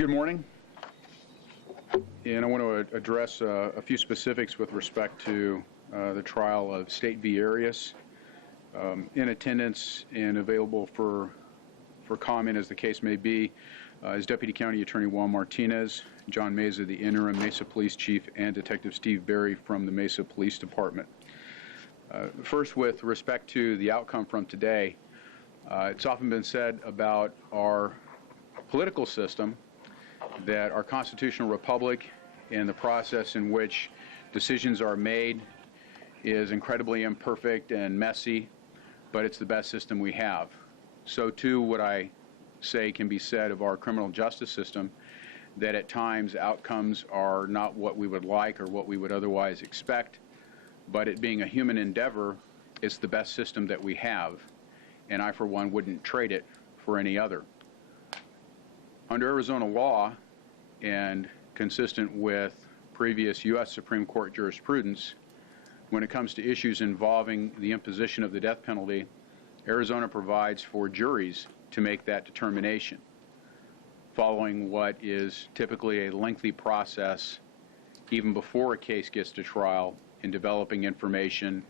Good morning, and I want to address a few specifics with respect to the trial of State v. Arias. In attendance and available for comment as the case may be is Deputy County Attorney Juan Martinez, John Meza, the interim Mesa Police Chief, and Detective Steve Berry from the Mesa Police Department. First, with respect to the outcome from today, it's often been said about our political system that our constitutional republic and the process in which decisions are made is incredibly imperfect and messy, but it's the best system we have. So too, what I say can be said of our criminal justice system, that at times outcomes are not what we would like or what we would otherwise expect, but it being a human endeavor, it's the best system that we have, and I, for one, wouldn't trade it for any other. Under Arizona law, and consistent with previous U.S. Supreme Court jurisprudence, when it comes to issues involving the imposition of the death penalty, Arizona provides for juries to make that determination, following what is typically a lengthy process even before a case gets to trial in developing information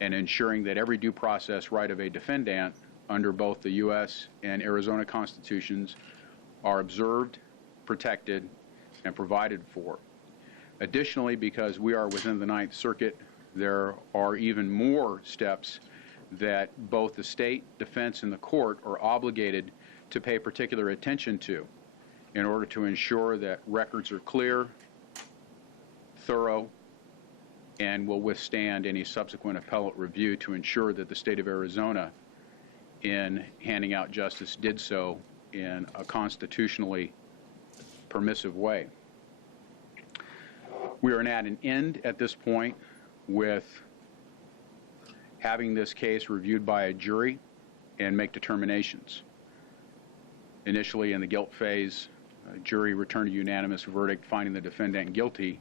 and ensuring that every due process right of a defendant under both the U.S. and Arizona constitutions are observed, protected, and provided for. Additionally, because we are within the Ninth Circuit, there are even more steps that both the state, defense, and the court are obligated to pay particular attention to in order to ensure that records are clear, thorough, and will withstand any subsequent appellate review to ensure that the state of Arizona, in handing out justice, did so in a constitutionally permissive way. We are at an end at this point with having this case reviewed by a jury and make determinations. Initially, in the guilt phase, a jury returned a unanimous verdict finding the defendant guilty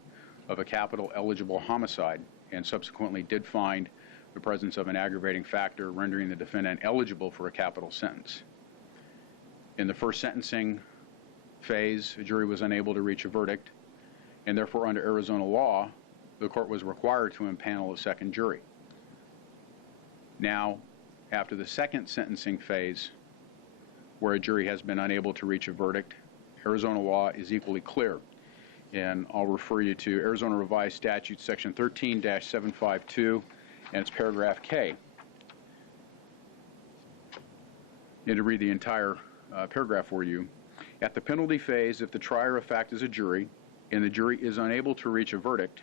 of a capital eligible homicide, and subsequently did find the presence of an aggravating factor rendering the defendant eligible for a capital sentence. In the first sentencing phase, a jury was unable to reach a verdict, and therefore under Arizona law, the court was required to impanel a second jury. Now, after the second sentencing phase, where a jury has been unable to reach a verdict, Arizona law is equally clear. And I'll refer you to Arizona Revised Statute Section 13-752 and its paragraph K. And to read the entire paragraph for you. At the penalty phase, if the trier of fact is a jury and the jury is unable to reach a verdict,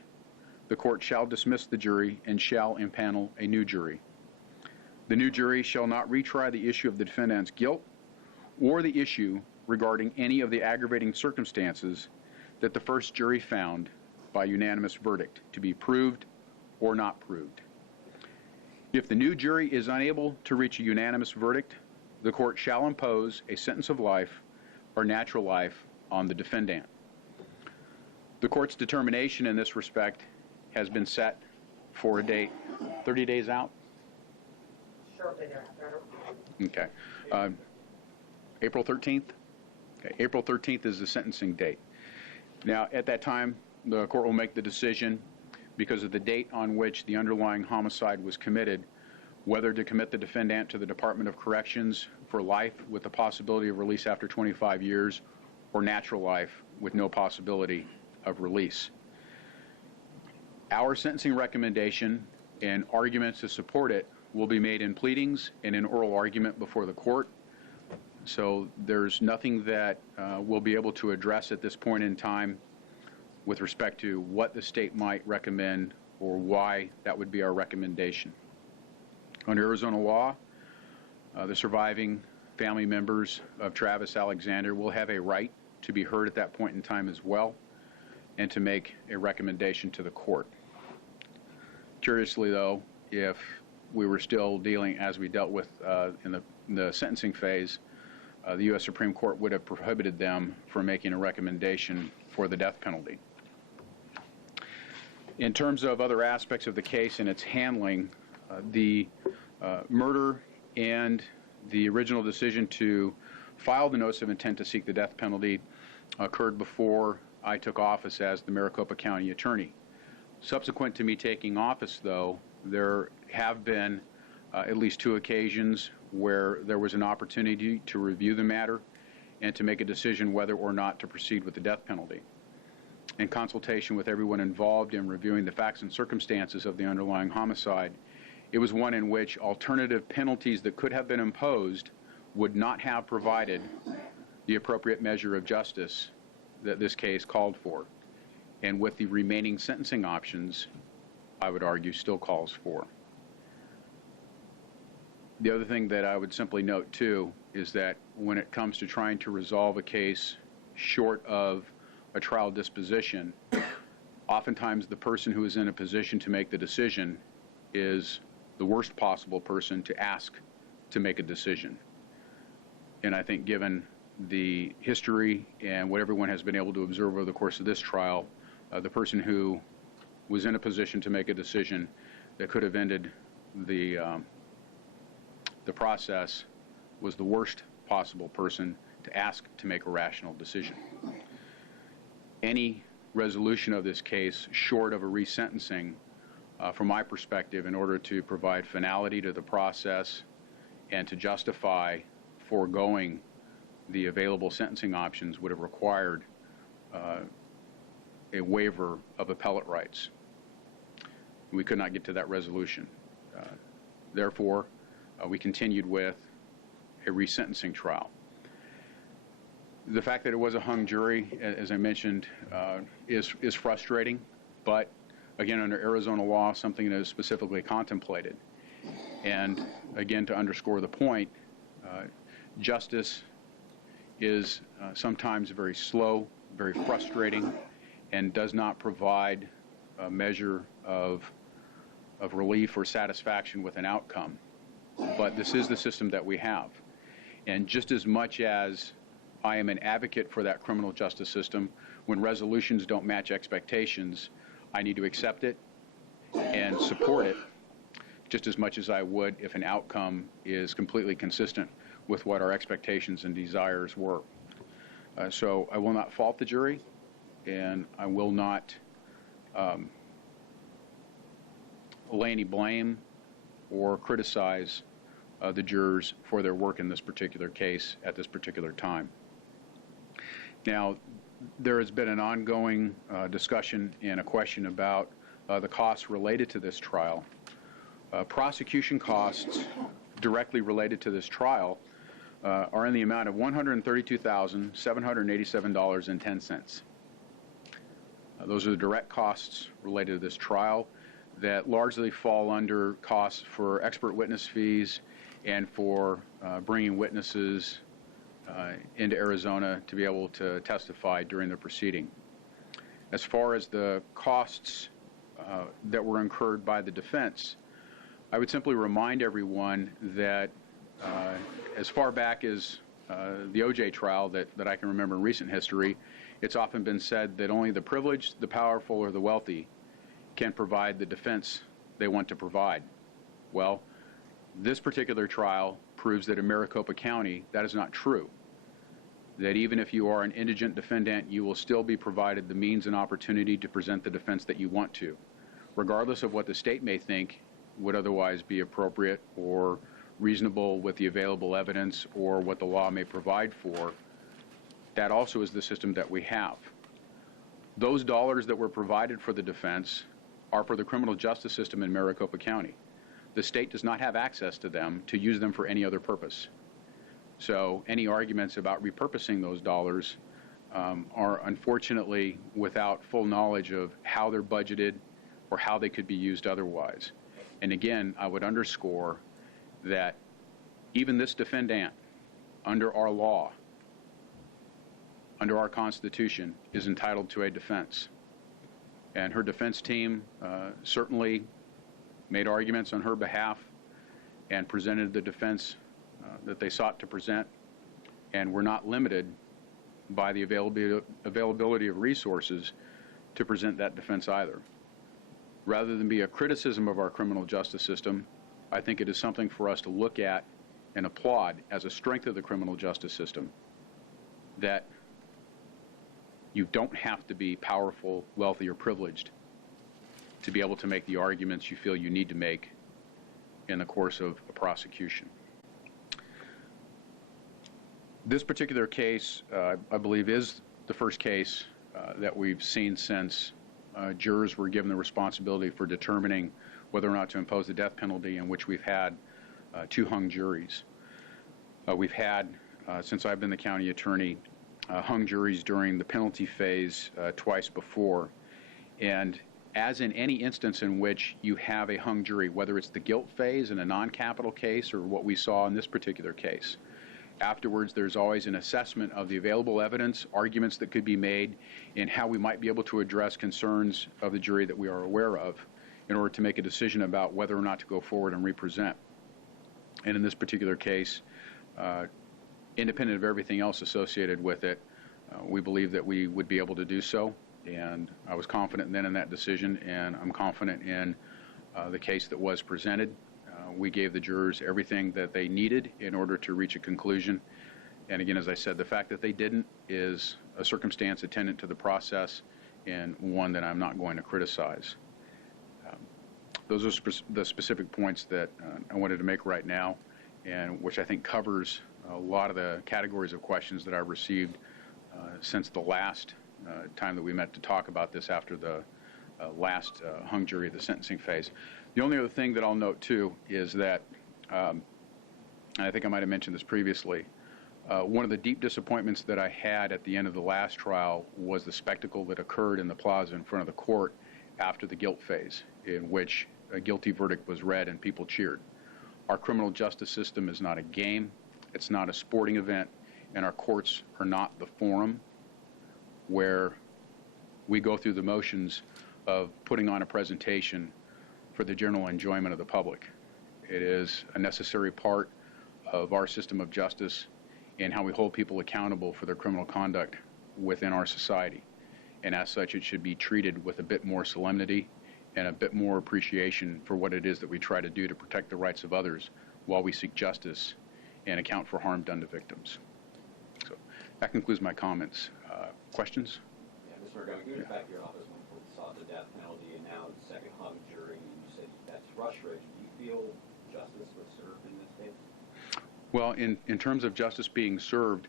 the court shall dismiss the jury and shall impanel a new jury. The new jury shall not retry the issue of the defendant's guilt or the issue regarding any of the aggravating circumstances that the first jury found by unanimous verdict to be proved or not proved. If the new jury is unable to reach a unanimous verdict, the court shall impose a sentence of life or natural life on the defendant. The court's determination in this respect has been set for a date 30 days out? Shortly thereafter. Okay. April 13th? Okay. April 13th is the sentencing date. Now, at that time, the court will make the decision, because of the date on which the underlying homicide was committed, whether to commit the defendant to the Department of Corrections for life with the possibility of release after 25 years or natural life with no possibility of release. Our sentencing recommendation and arguments to support it will be made in pleadings and in oral argument before the court. So there's nothing that we'll be able to address at this point in time with respect to what the state might recommend or why that would be our recommendation. Under Arizona law, the surviving family members of Travis Alexander will have a right to be heard at that point in time as well, and to make a recommendation to the court. Curiously, though, if we were still dealing as we dealt with in the sentencing phase, the U.S. Supreme Court would have prohibited them from making a recommendation for the death penalty. In terms of other aspects of the case and its handling, the murder and the original decision to file the notice of intent to seek the death penalty occurred before I took office as the Maricopa County Attorney. Subsequent to me taking office, though, there have been at least 2 occasions where there was an opportunity to review the matter and to make a decision whether or not to proceed with the death penalty. In consultation with everyone involved in reviewing the facts and circumstances of the underlying homicide, it was one in which alternative penalties that could have been imposed would not have provided the appropriate measure of justice that this case called for. And with the remaining sentencing options, I would argue, still calls for. The other thing that I would simply note, too, is that when it comes to trying to resolve a case short of a trial disposition, oftentimes the person who is in a position to make the decision is the worst possible person to ask to make a decision. And I think given the history and what everyone has been able to observe over the course of this trial, the person who was in a position to make a decision that could have ended the process was the worst possible person to ask to make a rational decision. Any resolution of this case short of a resentencing, from my perspective, in order to provide finality to the process and to justify foregoing the available sentencing options, would have required a waiver of appellate rights. We could not get to that resolution. Therefore, we continued with a resentencing trial. The fact that it was a hung jury, as I mentioned, is frustrating, but again, under Arizona law, something that is specifically contemplated. And again, to underscore the point, justice is sometimes very slow, very frustrating, and does not provide a measure of relief or satisfaction with an outcome. But this is the system that we have. And just as much as I am an advocate for that criminal justice system, when resolutions don't match expectations, I need to accept it and support it just as much as I would if an outcome is completely consistent with what our expectations and desires were. So I will not fault the jury, and I will not lay any blame or criticize the jurors for their work in this particular case at this particular time. Now, there has been an ongoing discussion and a question about the costs related to this trial. Prosecution costs directly related to this trial are in the amount of $132,787.10. Those are the direct costs related to this trial that largely fall under costs for expert witness fees and for bringing witnesses into Arizona to be able to testify during the proceeding. As far as the costs that were incurred by the defense, I would simply remind everyone that as far back as the OJ trial that I can remember in recent history, it's often been said that only the privileged, the powerful, or the wealthy can provide the defense they want to provide. Well, this particular trial proves that in Maricopa County, that is not true. That even if you are an indigent defendant, you will still be provided the means and opportunity to present the defense that you want to, regardless of what the state may think would otherwise be appropriate or reasonable with the available evidence or what the law may provide for. That also is the system that we have. Those dollars that were provided for the defense are for the criminal justice system in Maricopa County. The state does not have access to them to use them for any other purpose. So any arguments about repurposing those dollars are unfortunately without full knowledge of how they're budgeted or how they could be used otherwise. And again, I would underscore that even this defendant, under our law, under our Constitution, is entitled to a defense. And her defense team certainly made arguments on her behalf and presented the defense that they sought to present, and were not limited by the availability of resources to present that defense either. Rather than be a criticism of our criminal justice system, I think it is something for us to look at and applaud as a strength of the criminal justice system, that You don't have to be powerful, wealthy, or privileged to be able to make the arguments you feel you need to make in the course of a prosecution. This particular case, I believe, is the first case that we've seen since jurors were given the responsibility for determining whether or not to impose the death penalty, in which we've had 2 hung juries. We've had, since I've been the county attorney, hung juries during the penalty phase twice before. And as in any instance in which you have a hung jury, whether it's the guilt phase in a non-capital case or what we saw in this particular case, afterwards there's always an assessment of the available evidence, arguments that could be made, and how we might be able to address concerns of the jury that we are aware of in order to make a decision about whether or not to go forward and represent. And in this particular case, independent of everything else associated with it, we believe that we would be able to do so. And I was confident then in that decision, and I'm confident in the case that was presented. We gave the jurors everything that they needed in order to reach a conclusion. And again, as I said, the fact that they didn't is a circumstance attendant to the process, and one that I'm not going to criticize. Those are the specific points that I wanted to make right now, and which I think covers a lot of the categories of questions that I've received since the last time that we met to talk about this after the last hung jury of the sentencing phase. The only other thing that I'll note, too, is that, and I think I might have mentioned this previously, one of the deep disappointments that I had at the end of the last trial was the spectacle that occurred in the plaza in front of the court after the guilt phase, in which a guilty verdict was read and people cheered. Our criminal justice system is not a game, it's not a sporting event, and our courts are not the forum where we go through the motions of putting on a presentation for the general enjoyment of the public. It is a necessary part of our system of justice and how we hold people accountable for their criminal conduct within our society. And as such, it should be treated with a bit more solemnity and a bit more appreciation for what it is that we try to do to protect the rights of others while we seek justice and account for harm done to victims. So that concludes my comments. Questions? Yeah, Mr. Montgomery, you went back to your office when we saw the death penalty and now the second hung jury, and you said that's frustrating. Do you feel justice was served in this case? Well, in terms of justice being served,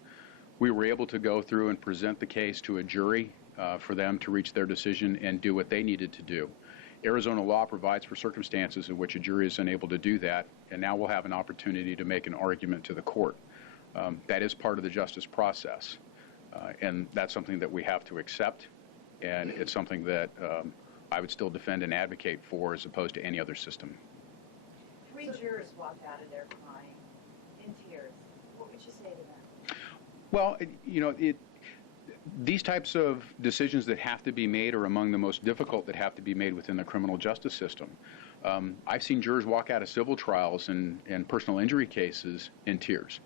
we were able to go through and present the case to a jury for them to reach their decision and do what they needed to do. Arizona law provides for circumstances in which a jury is unable to do that, and now we'll have an opportunity to make an argument to the court. That is part of the justice process, and that's something that we have to accept, and it's something that I would still defend and advocate for as opposed to any other system. 3 jurors walked out of there crying, in tears. What would you say to them? Well, these types of decisions that have to be made are among the most difficult that have to be made within the criminal justice system. I've seen jurors walk out of civil trials and personal injury cases in tears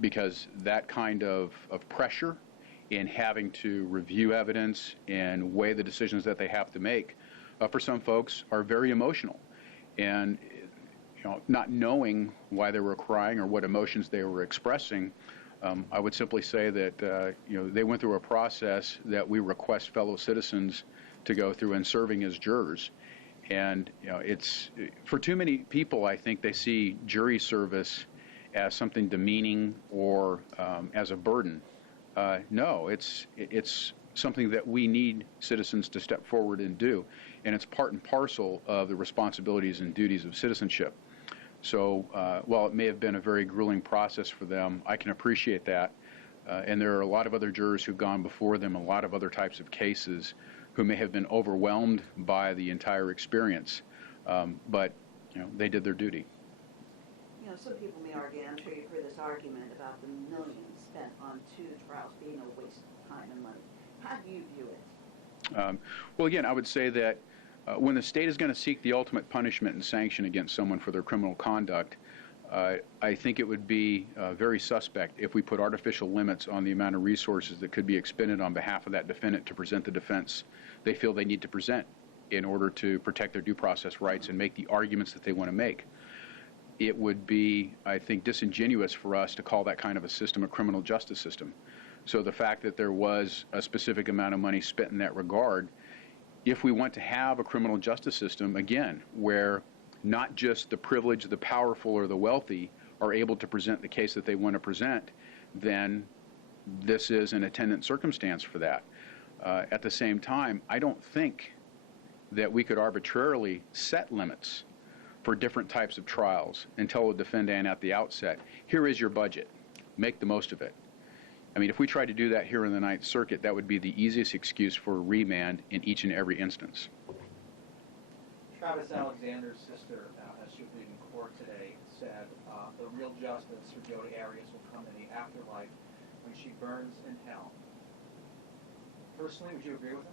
because that kind of pressure in having to review evidence and weigh the decisions that they have to make for some folks are very emotional. And not knowing why they were crying or what emotions they were expressing, I would simply say that they went through a process that we request fellow citizens to go through in serving as jurors. And it's for too many people, I think they see jury service as something demeaning or as a burden. No, it's something that we need citizens to step forward and do, and it's part and parcel of the responsibilities and duties of citizenship. So while it may have been a very grueling process for them, I can appreciate that. And there are a lot of other jurors who've gone before them, a lot of other types of cases, who may have been overwhelmed by the entire experience. But they did their duty. Some people may argue, I'm sure you've heard this argument about the millions spent on 2 trials being a waste of time and money. How do you view it? Well, again, I would say that when the state is going to seek the ultimate punishment and sanction against someone for their criminal conduct, I think it would be very suspect if we put artificial limits on the amount of resources that could be expended on behalf of that defendant to present the defense they feel they need to present in order to protect their due process rights and make the arguments that they want to make. It would be, I think, disingenuous for us to call that kind of a system a criminal justice system. So the fact that there was a specific amount of money spent in that regard, if we want to have a criminal justice system, again, where not just the privileged, the powerful, or the wealthy are able to present the case that they want to present, then this is an attendant circumstance for that. At the same time, I don't think that we could arbitrarily set limits for different types of trials and tell a defendant at the outset, here is your budget, make the most of it. I mean, if we tried to do that here in the Ninth Circuit, that would be the easiest excuse for remand in each and every instance. Travis Alexander's sister, as she was leaving court today, said the real justice for Jodi Arias will come in the afterlife when she burns in hell. Personally, would you agree with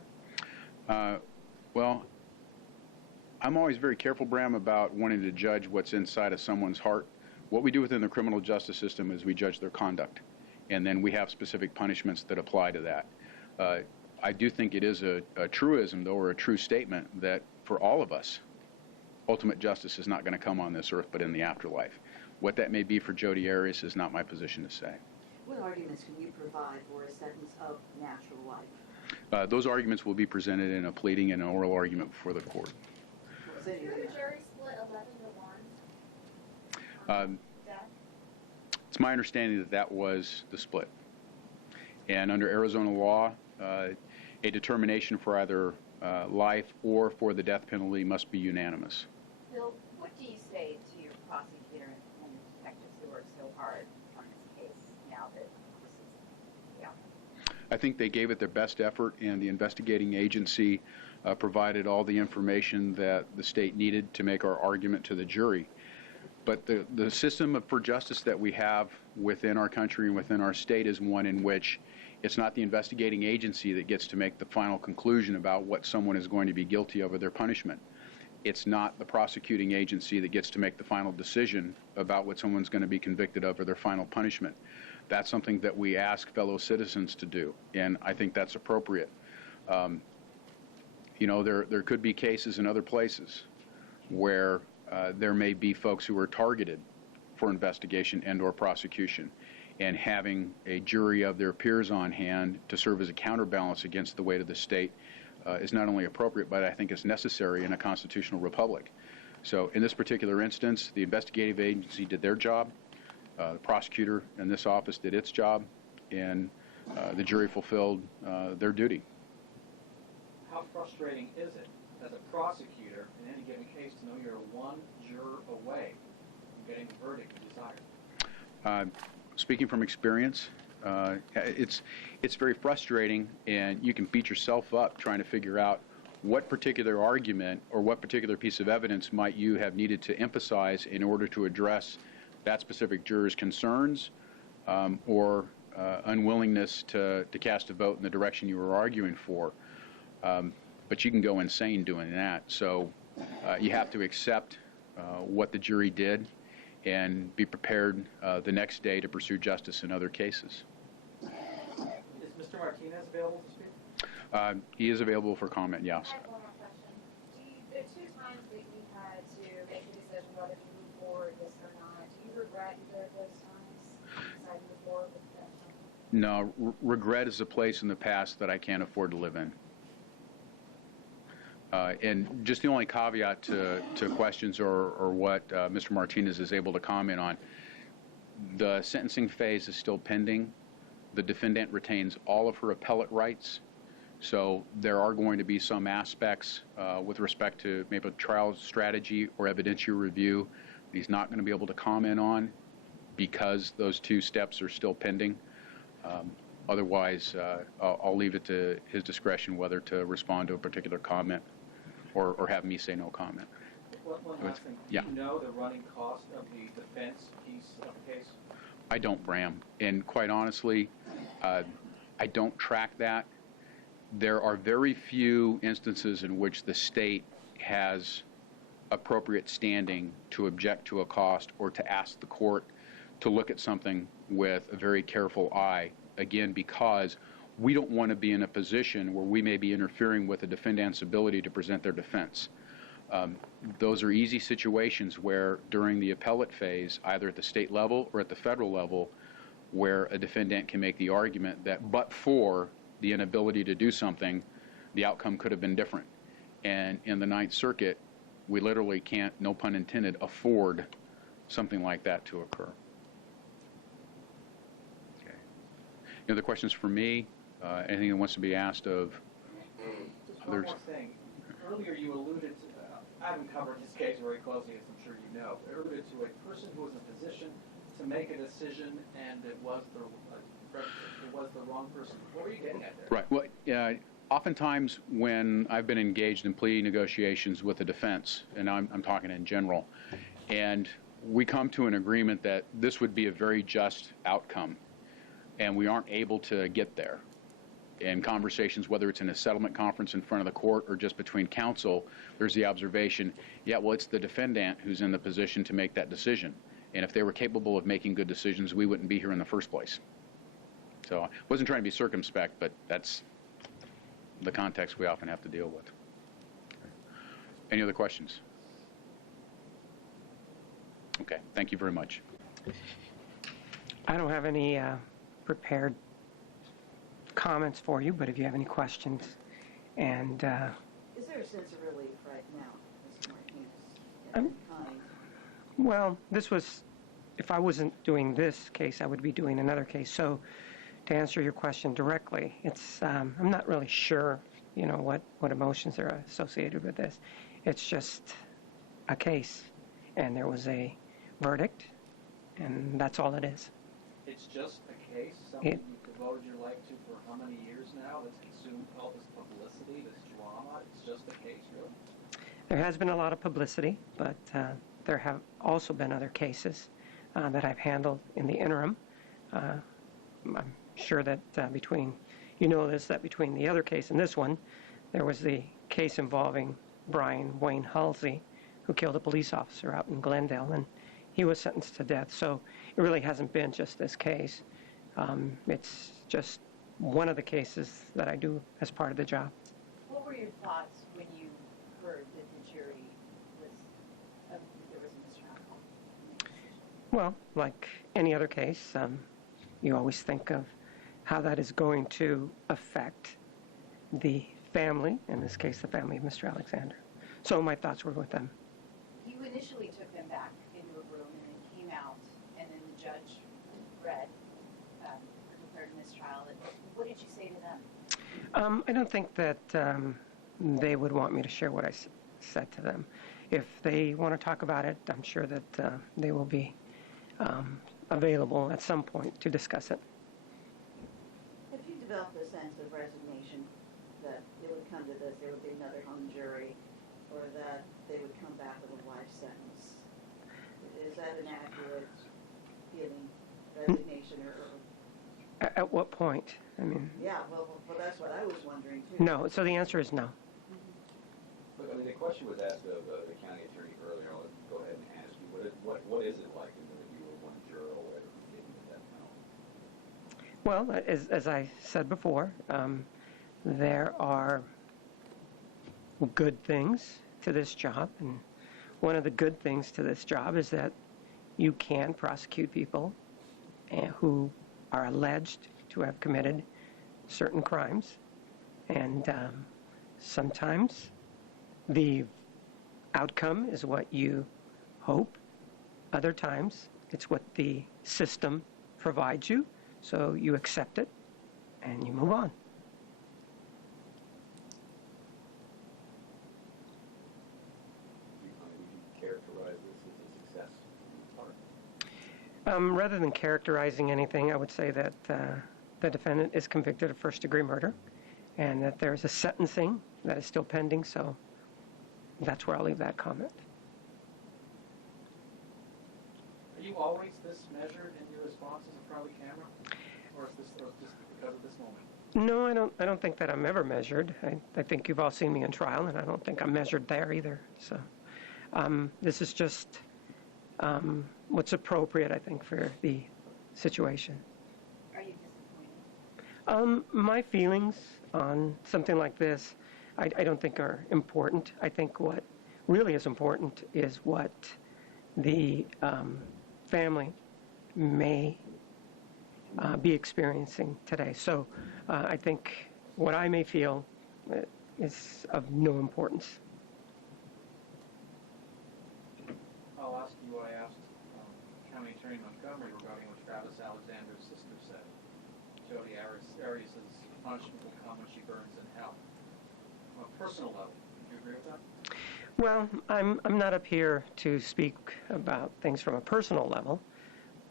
her? Well, I'm always very careful, Bram, about wanting to judge what's inside of someone's heart. What we do within the criminal justice system is we judge their conduct, and then we have specific punishments that apply to that. I do think it is a truism, though, or a true statement, that for all of us, ultimate justice is not going to come on this earth, but in the afterlife. What that may be for Jodi Arias is not my position to say. What arguments can you provide for a sentence of natural life? Those arguments will be presented in a pleading and an oral argument before the court. Was the jury split 11-1? Death? It's my understanding that that was the split. And under Arizona law, a determination for either life or for the death penalty must be unanimous. Bill, what do you say to your prosecutor and the detectives who worked so hard on this case now that this is the outcome? I think they gave it their best effort, and the investigating agency provided all the information that the state needed to make our argument to the jury. But the system for justice that we have within our country and within our state is one in which it's not the investigating agency that gets to make the final conclusion about what someone is going to be guilty of or their punishment. It's not the prosecuting agency that gets to make the final decision about what someone's going to be convicted of or their final punishment. That's something that we ask fellow citizens to do, and I think that's appropriate. You know, there could be cases in other places where there may be folks who are targeted for investigation and or prosecution, and having a jury of their peers on hand to serve as a counterbalance against the weight of the state is not only appropriate, but I think is necessary in a constitutional republic. So in this particular instance, the investigative agency did their job, the prosecutor in this office did its job, and the jury fulfilled their duty. How frustrating is it as a prosecutor in any given case to know you're one juror away from getting the verdict you desire? Speaking from experience, it's very frustrating, and you can beat yourself up trying to figure out what particular argument or what particular piece of evidence might you have needed to emphasize in order to address that specific juror's concerns or unwillingness to cast a vote in the direction you were arguing for. But you can go insane doing that. So you have to accept what the jury did and be prepared the next day to pursue justice in other cases. Is Mr. Martinez available to speak? He is available for comment, yes. I have one more question. The two times that you had to make a decision whether to move forward this or not, do you regret either of those times? Decided to move forward with that? No, regret is a place in the past that I can't afford to live in. And just the only caveat to questions or what Mr. Martinez is able to comment on, the sentencing phase is still pending. The defendant retains all of her appellate rights, so there are going to be some aspects with respect to maybe trial strategy or evidentiary review that he's not going to be able to comment on because those two steps are still pending. Otherwise, I'll leave it to his discretion whether to respond to a particular comment or have me say no comment. One last thing. Yeah. Do you know the running cost of the defense piece of the case? I don't, Bram. And quite honestly, I don't track that. There are very few instances in which the state has appropriate standing to object to a cost or to ask the court to look at something with a very careful eye, again, because we don't want to be in a position where we may be interfering with a defendant's ability to present their defense. Those are easy situations where during the appellate phase, either at the state level or at the federal level, where a defendant can make the argument that but for the inability to do something, the outcome could have been different. And in the Ninth Circuit, we literally can't, no pun intended, afford something like that to occur. Okay. Any other questions for me? Anything that wants to be asked of Just one others? more thing. Earlier you alluded to, I haven't covered this case very closely, as I'm sure you know, but alluded to a person who was in a position to make a decision and it was the wrong person. What were you getting at there? Right. Well, oftentimes when I've been engaged in plea negotiations with the defense, and I'm talking in general, and we come to an agreement that this would be a very just outcome, and we aren't able to get there. In conversations, whether it's in a settlement conference in front of the court or just between counsel, there's the observation, yeah, well, it's the defendant who's in the position to make that decision. And if they were capable of making good decisions, we wouldn't be here in the first place. So I wasn't trying to be circumspect, but that's the context we often have to deal with. Any other questions? Okay, thank you very much. I don't have any prepared comments for you, but if you have any questions, and Is there a sense of relief right now, Mr. Martinez, in kind? well, this was, if I wasn't doing this case, I would be doing another case. So to answer your question directly, it's I'm not really sure, what emotions are associated with this. It's just a case, and there was a verdict, and that's all it is. It's just a case, something you've devoted your life to for how many years now, that's consumed all this publicity, this drama, it's just a case, really? There has been a lot of publicity, but there have also been other cases that I've handled in the interim. I'm sure that that between the other case and this one, there was the case involving Brian Wayne Halsey, who killed a police officer out in Glendale, and he was sentenced to death. So it really hasn't been just this case. It's just one of the cases that I do as part of the job. What were your thoughts when you heard that the jury was, there was a mistrial? Well, like any other case, you always think of how that is going to affect the family, in this case, the family of Mr. Alexander. So my thoughts were with them. You initially took them back into a room and then came out, and then the judge read, declared a mistrial. What did you say to them? I don't think that they would want me to share what I said to them. If they want to talk about it, I'm sure that they will be available at some point to discuss it. Have you developed a sense of resignation that it would come to this, there would be another hung jury, or that they would come back with a life sentence? Is that an accurate feeling, resignation, or? At what point? I mean, Yeah, well, that's what I was wondering too. no. So the answer is no. But, the question was asked of the county attorney earlier. I'll go ahead and ask you, what is it like if you were one juror or whatever getting the death penalty? Well, as I said before, there are good things to this job, and one of the good things to this job is that you can prosecute people who are alleged to have committed certain crimes, and sometimes the outcome is what you hope. Other times it's what the system provides you, so you accept it and you move on. Would you characterize this as a success on its part? Rather than characterizing anything, I would say that the defendant is convicted of first-degree murder, and that there is a sentencing that is still pending, so that's where I'll leave that comment. Are you always this measured in your responses in front of the camera? Or is this just because of this moment? No, I don't think that I'm ever measured. I think you've all seen me in trial, and I don't think I'm measured there either. So this is just what's appropriate, I think, for the situation. Are you disappointed? My feelings on something like this, I don't think are important. I think what really is important is what the family may be experiencing today. So I think what I may feel is of no importance. I'll ask you what I asked County Attorney Montgomery regarding what Travis Alexander's sister said. Jodi Arias' punishment will come when she burns in hell. On a personal level, do you agree with that? Well, I'm not up here to speak about things from a personal level.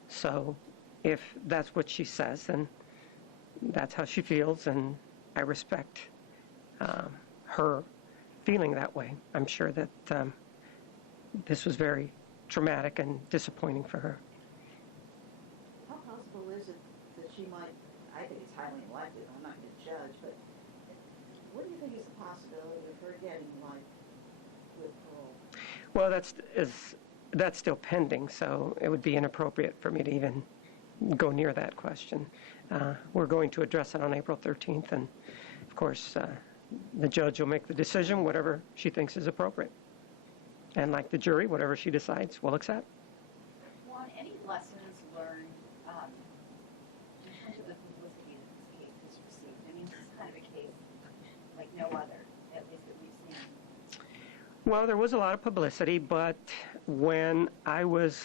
So if that's what she says, then that's how she feels, and I respect her feeling that way. I'm sure that this was very traumatic and disappointing for her. How possible is it that she might, I think it's highly unlikely, I'm not going to judge, but what do you think is the possibility of her getting life with parole? Well, that's still pending, so it would be inappropriate for me to even go near that question. We're going to address it on April 13th, and of course, the judge will make the decision, whatever she thinks is appropriate. And like the jury, whatever she decides, we'll accept. Juan, any lessons learned in terms of the publicity that this case has received? I mean, this is kind of a case like no other, at least that we've seen. Well, there was a lot of publicity, but when I was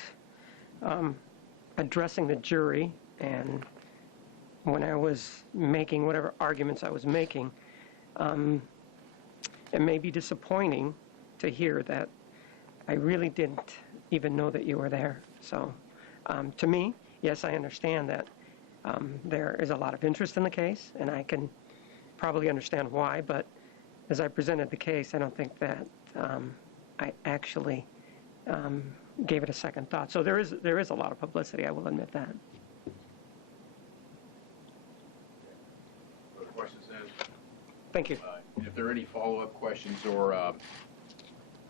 addressing the jury and when I was making whatever arguments I was making, it may be disappointing to hear that I really didn't even know that you were there. So to me, yes, I understand that there is a lot of interest in the case, and I can probably understand why, but as I presented the case, I don't think that I actually gave it a second thought. So there is a lot of publicity, I will admit that. Other questions then? Thank you. If there are any follow-up questions or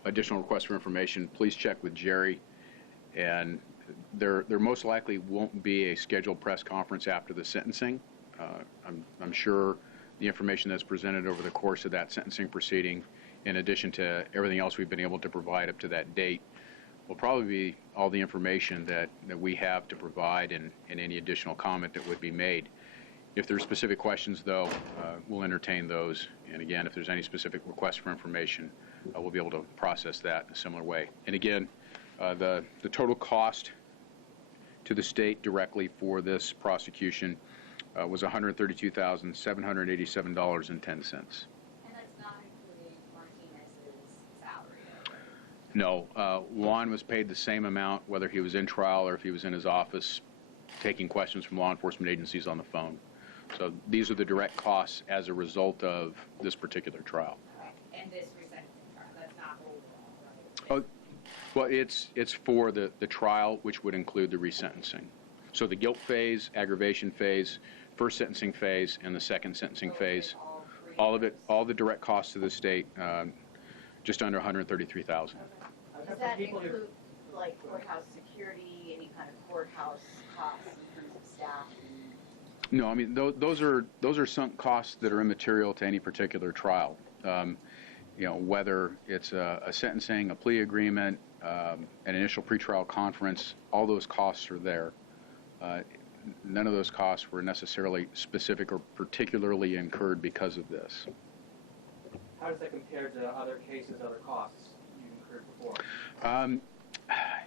additional requests for information, please check with Jerry. And there most likely won't be a scheduled press conference after the sentencing. I'm sure the information that's presented over the course of that sentencing proceeding, in addition to everything else we've been able to provide up to that date, will probably be all the information that we have to provide and any additional comment that would be made. If there are specific questions, though, we'll entertain those. And again, if there's any specific requests for information, we'll be able to process that in a similar way. And again, the total cost to the state directly for this prosecution was $132,787.10. And that's not including Martinez's salary? No, Juan was paid the same amount whether he was in trial or if he was in his office taking questions from law enforcement agencies on the phone. So these are the direct costs as a result of this particular trial. And this resentencing trial, that's not overall, right? Oh, well, it's for the trial, which would include the resentencing. So the guilt phase, aggravation phase, first sentencing phase, and the second sentencing phase, all of it, all the direct costs to the state, just under $133,000. Does that include, like, courthouse security, any kind of courthouse costs in terms of staff? No, I mean those are sunk costs that are immaterial to any particular trial. You know, whether it's a sentencing, a plea agreement, an initial pretrial conference, all those costs are there. None of those costs were necessarily specific or particularly incurred because of this. How does that compare to other cases, other costs you incurred before?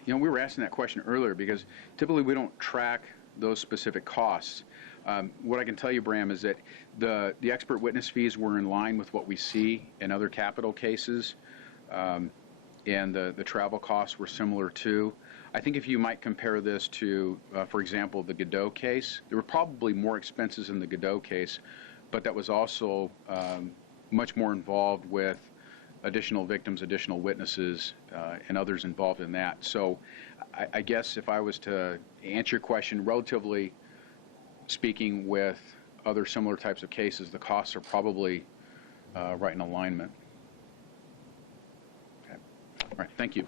You know, we were asking that question earlier because typically we don't track those specific costs. What I can tell you, Bram, is that the expert witness fees were in line with what we see in other capital cases, and the travel costs were similar too. I think if you might compare this to, for example, the Godot case, there were probably more expenses in the Godot case, but that was also much more involved with additional victims, additional witnesses, and others involved in that. So I guess if I was to answer your question, relatively speaking with other similar types of cases, the costs are probably right in alignment. Okay. All right, thank you.